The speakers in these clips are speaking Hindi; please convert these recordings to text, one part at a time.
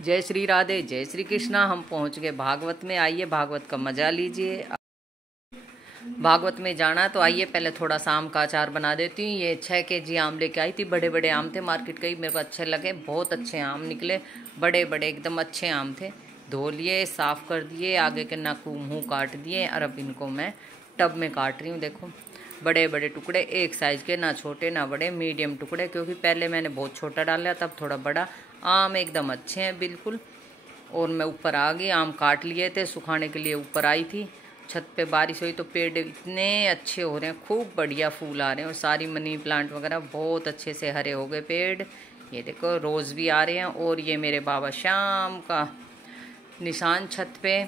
जय श्री राधे, जय श्री कृष्णा। हम पहुंच गए भागवत में। आइए भागवत का मजा लीजिए। भागवत में जाना तो आइए पहले थोड़ा सा आम का अचार बना देती हूँ। ये 6 kg आम लेके आई थी। बड़े बड़े आम थे, मार्केट के ही मेरे को अच्छे लगे। बहुत अच्छे आम निकले, बड़े बड़े एकदम अच्छे आम थे। धो लिए, साफ़ कर दिए, आगे के नाकू मुँह काट दिए और अब इनको मैं टब में काट रही हूँ। देखो बड़े बड़े टुकड़े, एक साइज़ के, ना छोटे ना बड़े, मीडियम टुकड़े, क्योंकि पहले मैंने बहुत छोटा डाला तब थोड़ा बड़ा। आम एकदम अच्छे हैं बिल्कुल। और मैं ऊपर आ गई, आम काट लिए थे, सुखाने के लिए ऊपर आई थी। छत पे बारिश हुई तो पेड़ इतने अच्छे हो रहे हैं, खूब बढ़िया फूल आ रहे हैं। और सारी मनी प्लांट वगैरह बहुत अच्छे से हरे हो गए पेड़। ये देखो रोज़ भी आ रहे हैं। और ये मेरे बाबा श्याम का निशान छत पे।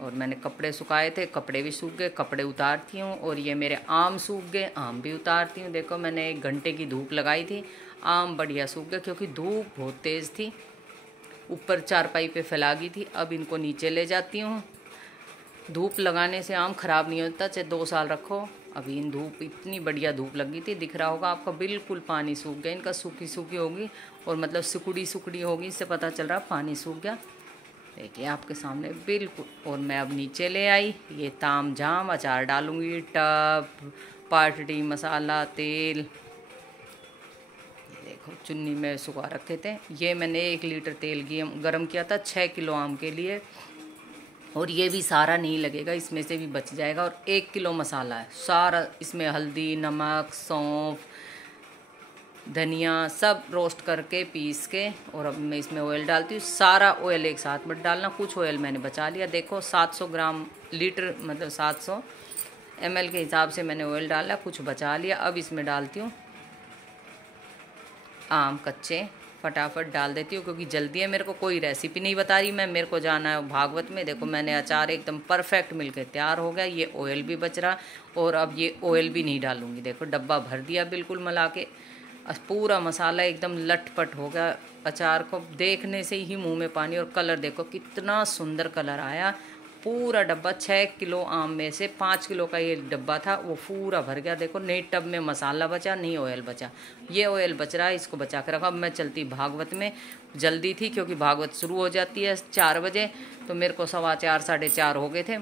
और मैंने कपड़े सुखाए थे, कपड़े भी सूख गए, कपड़े उतारती हूँ। और ये मेरे आम सूख गए, आम भी उतारती हूँ। देखो मैंने 1 घंटे की धूप लगाई थी, आम बढ़िया सूख गए क्योंकि धूप बहुत तेज़ थी। ऊपर चारपाई पे फैला गई थी, अब इनको नीचे ले जाती हूँ। धूप लगाने से आम ख़राब नहीं होता, चाहे 2 साल रखो। अभी इन धूप इतनी बढ़िया धूप लगी थी, दिख रहा होगा आपका, बिल्कुल पानी सूख गया इनका। सूखी सूखी होगी और मतलब सिकुड़ी सिकुड़ी होगी, इससे पता चल रहा पानी सूख गया। देखिए आपके सामने बिल्कुल। और मैं अब नीचे ले आई, ये ताम झाम अचार डालूंगी। टब, पाटड़ी, मसाला, तेल, देखो चुन्नी में सुखा रखे थे। ये मैंने 1 लीटर तेल गरम किया था 6 किलो आम के लिए। और ये भी सारा नहीं लगेगा, इसमें से भी बच जाएगा। और 1 किलो मसाला है सारा, इसमें हल्दी, नमक, सौंफ, धनिया सब रोस्ट करके पीस के। और अब मैं इसमें ऑयल डालती हूँ। सारा ऑयल एक साथ मत डालना, कुछ ऑयल मैंने बचा लिया। देखो 700 ग्राम लीटर मतलब 700 ml के हिसाब से मैंने ऑयल डाला, कुछ बचा लिया। अब इसमें डालती हूँ आम कच्चे, फटाफट डाल देती हूँ क्योंकि जल्दी है। मेरे को कोई रेसिपी नहीं बता रही मैं, मेरे को जाना है भागवत में। देखो मैंने अचार एकदम परफेक्ट मिलके तैयार हो गया। ये ऑयल भी बच रहा और अब ये ऑयल भी नहीं डालूँगी। देखो डब्बा भर दिया बिल्कुल मिला के, पूरा मसाला एकदम लटपट हो गया। अचार को देखने से ही मुंह में पानी। और कलर देखो कितना सुंदर कलर आया। पूरा डब्बा 6 किलो आम में से 5 किलो का ये डब्बा था, वो पूरा भर गया। देखो नहीं टब में मसाला बचा, नहीं ऑयल बचा। ये ऑयल बच रहा है, इसको बचा कर रखा। अब मैं चलती भागवत में। जल्दी थी क्योंकि भागवत शुरू हो जाती है 4 बजे, तो मेरे को 4:15 साढ़े 4 हो गए थे।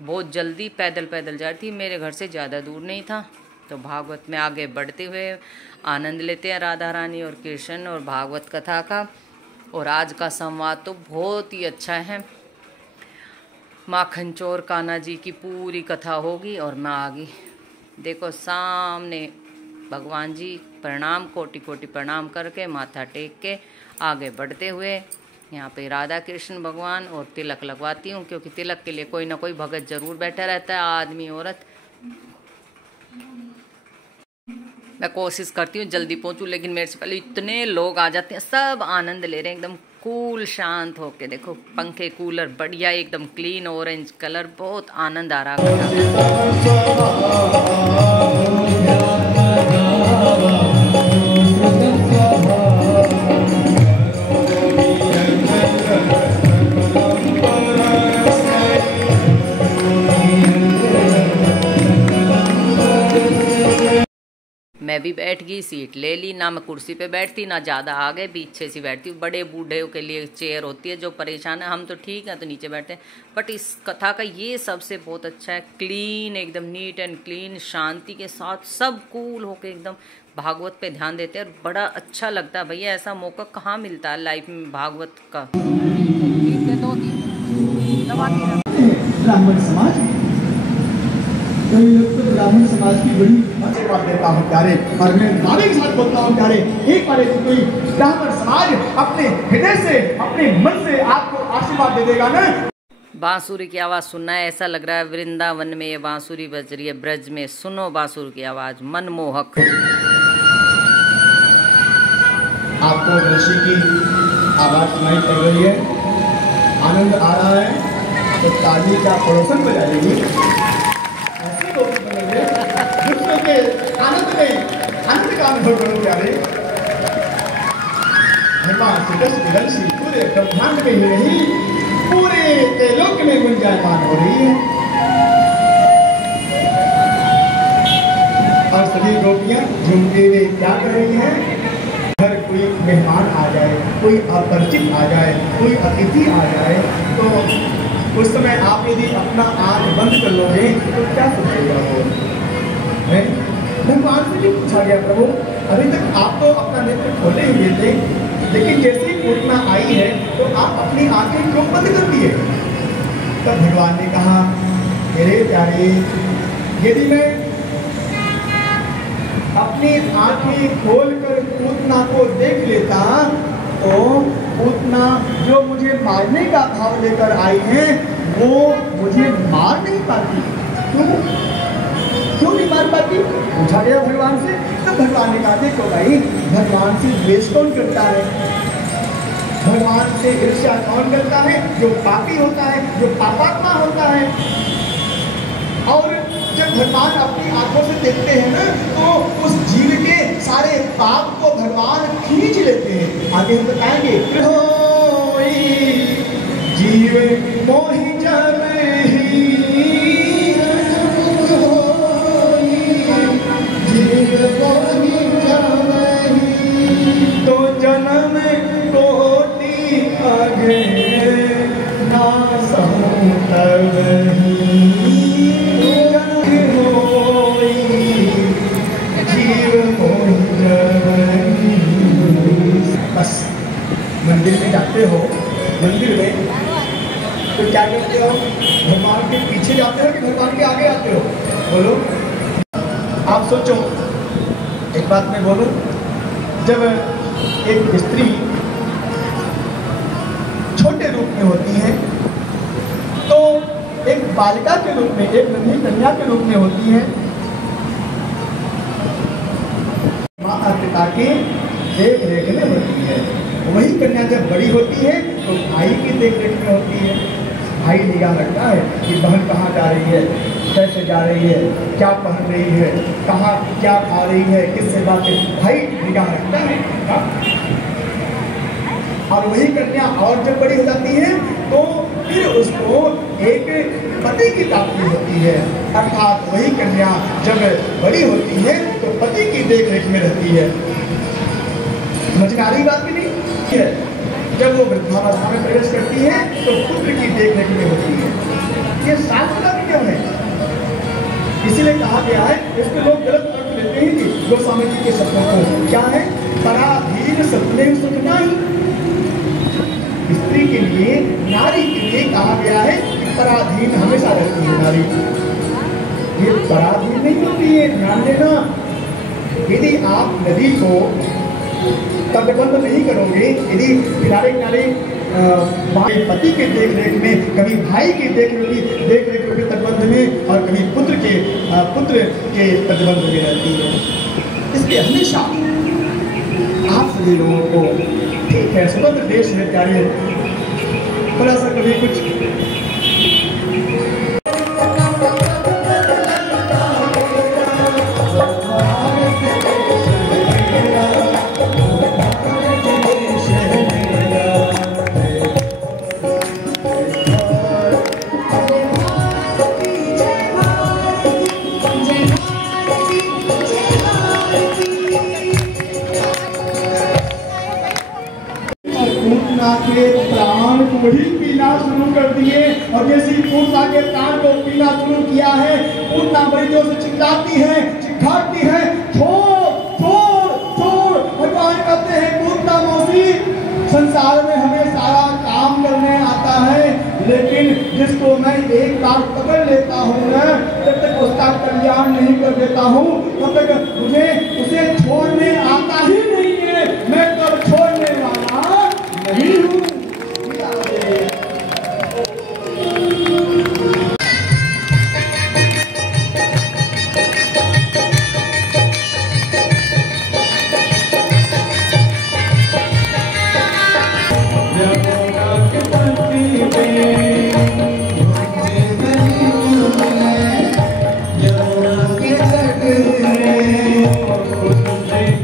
बहुत जल्दी पैदल पैदल जाती, मेरे घर से ज़्यादा दूर नहीं था। तो भागवत में आगे बढ़ते हुए आनंद लेते हैं राधा रानी और कृष्ण और भागवत कथा का। और आज का संवाद तो बहुत ही अच्छा है। माखन चोर कान्हा जी की पूरी कथा होगी। और मैं आ गई, देखो सामने भगवान जी, प्रणाम, कोटि कोटि प्रणाम करके माथा टेक के आगे बढ़ते हुए यहाँ पे राधा कृष्ण भगवान। और तिलक लगवाती हूँ क्योंकि तिलक के लिए कोई ना कोई भगत जरूर बैठा रहता है, आदमी औरत। मैं कोशिश करती हूँ जल्दी पहुँचूँ, लेकिन मेरे से पहले इतने लोग आ जाते हैं। सब आनंद ले रहे हैं एकदम कूल शांत होके। देखो पंखे, कूलर बढ़िया एकदम क्लीन, ऑरेंज कलर, बहुत आनंद आ रहा मैं भी बैठ गई, सीट ले ली। ना मैं कुर्सी पे बैठती, ना ज़्यादा आगे, पीछे से बैठती हूँ। बड़े बूढ़े के लिए चेयर होती है, जो परेशान है। हम तो ठीक है तो नीचे बैठते हैं। बट इस कथा का ये सबसे बहुत अच्छा है, क्लीन एकदम, नीट एंड क्लीन, शांति के साथ सब कूल होके एकदम भागवत पे ध्यान देते हैं। और बड़ा अच्छा लगता है भैया, ऐसा मौका कहाँ मिलता है लाइफ में भागवत का। ब्राह्मण समाज, कई लोग तो ब्राह्मण समाज की बड़ी आशीर्वाद देता हूँ प्यारे, और मैं दावे के साथ बोलता हूँ प्यारे, एक बार यदि कोई ब्राह्मण समाज अपने हृदय से, अपने मन से आपको आशीर्वाद दे देगा ना। बांसुरी की आवाज़ सुनना है, ऐसा लग रहा है वृंदावन में ये बांसुरी बज रही है। ब्रज में सुनो बांसुरी की आवाज़, मनमोहक। आपको ऋषि की आवाज़ सुनाई पड़ रही है, आनंद आ रहा है तो ताली का पड़ोसन बजाएगी। आनंद में आनंद का अनुभव करो प्यारे। पूरे ब्रह्मांड में ही नहीं, पूरे त्रैलोक में गुंजायमान हो रही है। और सभी गोपियां झुमके में क्या कर रही हैं? घर कोई मेहमान आ जाए, कोई अपरिचित आ जाए, कोई अतिथि आ जाए, तो उस समय आप यदि अपना आँख बंद कर लोगे तो क्या सोचेगा वो? भगवान से भी पूछा गया, प्रभु अभी तक आप तो अपना नेत्र खोले हुए थे, लेकिन जैसे ही पूर्णिमा आई है तो आप अपनी आंखें क्यों बंद कर दिए? तब भगवान ने कहा, मेरे प्यारे, यदि मैं अपनी आंखें खोलकर पूतना को देख लेता तो पूतना जो मुझे मारने का भाव लेकर आई है वो मुझे मार नहीं पाती। क्यों नहीं मार पाती? पूछा गया भगवान से। तो भगवान ने कहा, देखो भाई, भगवान से द्वेष कौन करता है? भगवान से ईर्ष्या कौन करता है? जो पापी होता है, जो पापात्मा होता है। और जब भगवान अपनी आंखों से देखते हैं ना तो उस जीव के सारे पाप को भगवान खींच लेते हैं। आगे हम बताएंगे, जीव मोहि जब तो जन्म कोटि आगे ना सहूं तब बस मंदिर में जाते हो, मंदिर में तो क्या करते हो? भगवान के पीछे जाते हो कि भगवान के आगे आते हो? बोलो, आप सोचो। एक बात मैं बोलूं, जब एक स्त्री छोटे रूप में होती है तो एक बालिका के रूप में, एक नन्ही कन्या के रूप में होती है, माता पिता के देख रेख में होती है। वही कन्या जब बड़ी होती है तो भाई की देख रेख में होती है। भाई निगाह रखता है कि बहन कहाँ जा रही है, कैसे जा रही है, क्या पहन रही है, कहाँ क्या खा रही है, किससे बातें, भाई निगाह रखता है। और वही कन्या और जब बड़ी हो जाती है तो फिर उसको एक पति की प्राप्ति होती है। अर्थात वही कन्या जब बड़ी होती है तो पति की देख रेख में रहती है। समझ में आ रही बात की नहीं है? जब वो वृद्धावस्था में प्रवेश करती है तो पुत्र की देख रेख में होती है। ये शास्त्र का नियम है, इसीलिए कहा गया है। इसको लोग गलत अर्थ लेते हैं कि गोस्वामी जी के शब्दों को। क्या है? पराधीन सपने सुख नहीं। स्त्री के लिए, नारी के लिए कहा गया है कि पराधीन हमेशा रहती है नारी। ये पराधीन नहीं होती है, ध्यान देना। यदि आप नदी को तटबंध नहीं करोगे, यदि किनारे किनारे पति के देख रेख में, कभी भाई के देख रेख में तटबंध में, और कभी पुत्र के तटबंध में रहती है। इसलिए हमेशा आप सभी लोगों को, ठीक है स्वतंत्र देश है प्यारे, थोड़ा सा कभी कुछ के प्राण को ही पीना शुरू कर दिए। और जैसे पूतना के प्राण को पीना शुरू किया है, पूतना बड़ी जोर से चिल्लाती है, चिल्लाती है, छोड़ छोड़ छोड़। भगवान कहते हैं, पूतना मौसी, संसार में हमें सारा काम करने आता है, लेकिन जिसको मैं एक बार पकड़ लेता हूँ ना, जब तक उसका कल्याण नहीं कर देता हूँ तब तक मुझे उसे छोड़ने आता ही नहीं है। मैं कब छोड़ने वाला नहीं हूँ।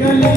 गली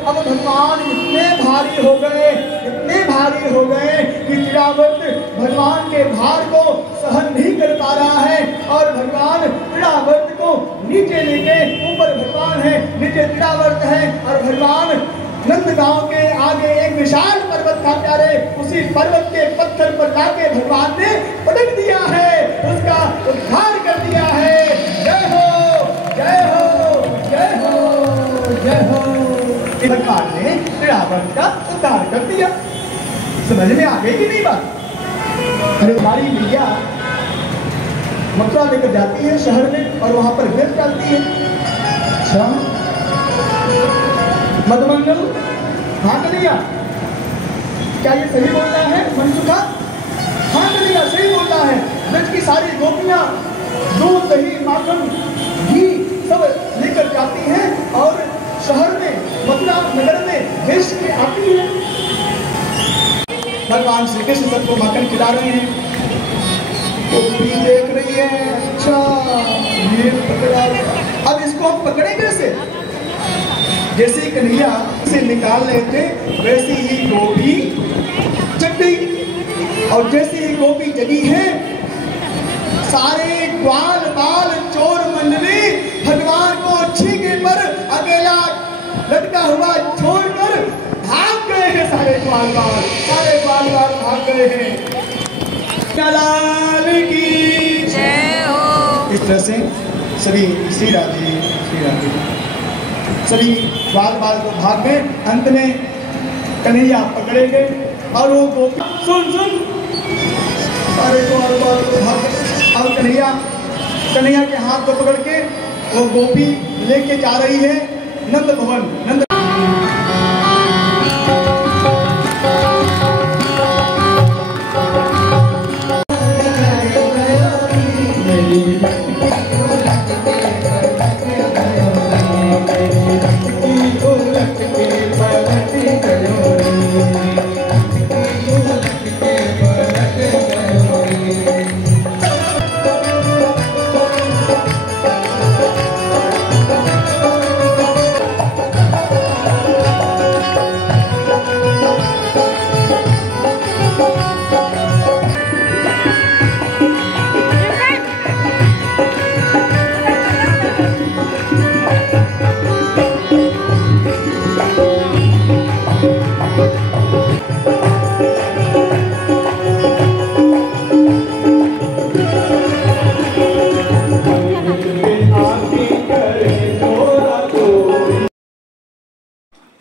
अब भगवान इतने भारी हो गए कि तिरावत भगवान के भार को सहन नहीं कर पा रहा है और भगवान तिरावत को नीचे लेके, ऊपर भगवान है, नीचे तिरावत है और भगवान नंदगांव के आगे एक विशाल पर्वत था प्यारे, उसी पर्वत के पत्थर पर लाके भगवान ने पटक दिया है, उसका उद्धार कर दिया है। जय हो जय हो जय हो जय हो। भगवान ने तिरावत का उद्धार कर दिया। समझ में आ गई कि नहीं बात? अरे हमारी मैया मथुरा लेकर जाती है शहर में और वहां पर वेद डालती है। अच्छा मधुमंगल, हाँ कन्हैया, क्या ये सही बोल रहा है मनसुखा? हाँ कन्हैया सही बोल रहा है। ब्रज की सारी गोपियां दूध दही माखन घी सब लेकर जाती हैं और शहर में मथुरा नगर में देश में आती है। भगवान श्री कृष्ण सबको माखन खिला रहे हैं, गोपी देख रही है। अच्छा ये पकड़ा, अब इसको हम पकड़े कैसे? जैसे कन्हैया से निकाल रहे थे वैसे ही गोपी जग गई और जैसे ही गोपी जगी है सारे ग्वाल बाल चोर मंडली भगवान को छीके पर अकेला लटका हुआ छोड़कर भाग गए हैं। सारे ग्वाल बाल भाग गए हैं। लाल की जय हो। इस तरह से सभी श्री राधे सभी ग्वाल बाल को भाग गए। अंत में कन्हैया पकड़े गए और वो गोपी सुन सारे ग्वाल बाल को भाग गए। अब कन्हैया के हाथ को पकड़ के वो गोपी लेके जा रही है नंद भवन।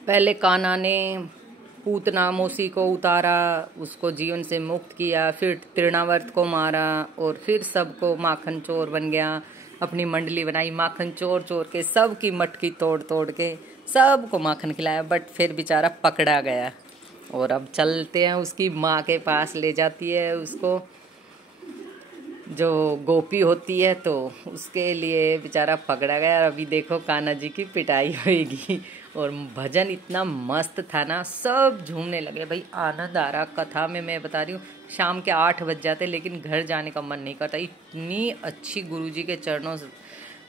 पहले कान्हा ने पूतना मौसी को उतारा, उसको जीवन से मुक्त किया, फिर तृणावर्त को मारा और फिर सबको माखन चोर बन गया। अपनी मंडली बनाई, माखन चोर चोर के सबकी मटकी तोड़ तोड़ के सबको माखन खिलाया, बट फिर बेचारा पकड़ा गया। और अब चलते हैं उसकी माँ के पास, ले जाती है उसको जो गोपी होती है तो उसके लिए बेचारा पकड़ा गया। अभी देखो कान्हा जी की पिटाई होगी। और भजन इतना मस्त था ना, सब झूमने लगे भाई, आनंद आ रहा कथा में। मैं बता रही हूँ शाम के 8 बज जाते लेकिन घर जाने का मन नहीं करता। इतनी अच्छी गुरुजी के चरणों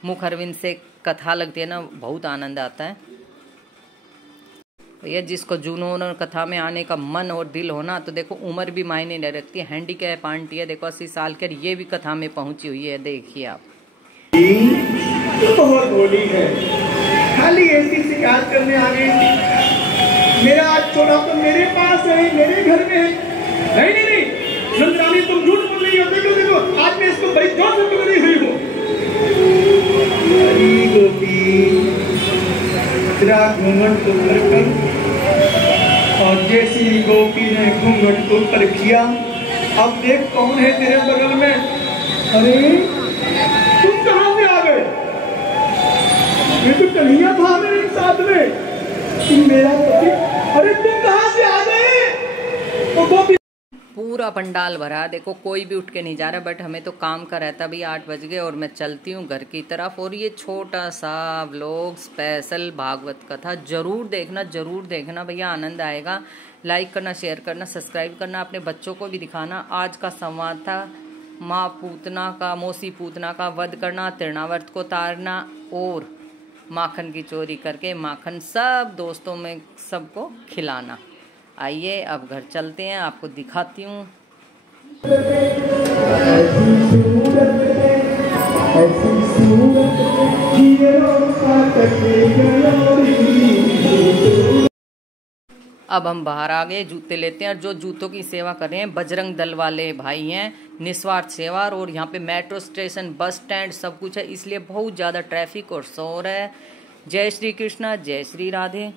मुख अरविंद से कथा लगती है ना, बहुत आनंद आता है। भैया जिसको जुनून और कथा में आने का मन और दिल होना, तो देखो उम्र भी मायने नहीं रखती। हैंडीकैप आंटी है, देखो 80 साल के, ये भी कथा में पहुंची हुई है, देखिए आप। बहुत भोली है, खाली ऐसी शिकायत करने आ गई थी। मेरा आज छोड़ा तो मेरे पास है, मेरे घर में है। नहीं नहीं नहीं नंदरानी, तुम झूठ बोल रही हो। देखो देखो आज मैं इसको बड़ी जोर से पकड़ी हुई हूँ। अरे गोपी तेरा घूंघट ऊपर कर। और जैसी गोपी ने घूंघट को ऊपर किया, अब देख कौन है तेरे बगल में। अरे तुम कहां से आ गए? ये तो कन्हैया था मेरे साथ में, तुम मेरा पति। अरे तुम कहां से आ गए? तो गोपी पूरा पंडाल भरा, देखो कोई भी उठ के नहीं जा रहा। बट हमें तो काम का रहता भाई, 8 बज गए और मैं चलती हूँ घर की तरफ। और ये छोटा सा व्लॉग स्पेशल भागवत कथा जरूर देखना भैया, आनंद आएगा। लाइक करना, शेयर करना, सब्सक्राइब करना, अपने बच्चों को भी दिखाना। आज का संवाद था माँ पूतना का, मौसी पूतना का वध करना, तृणावर्त को तारना और माखन की चोरी करके माखन सब दोस्तों में सबको खिलाना। आइए अब घर चलते हैं, आपको दिखाती हूँ। अब हम बाहर आ गए, जूते लेते हैं। और जो जूतों की सेवा कर रहे हैं बजरंग दल वाले भाई हैं, निस्वार्थ सेवा। और यहाँ पे मेट्रो स्टेशन, बस स्टैंड सब कुछ है, इसलिए बहुत ज़्यादा ट्रैफिक और शोर है। जय श्री कृष्णा, जय श्री राधे।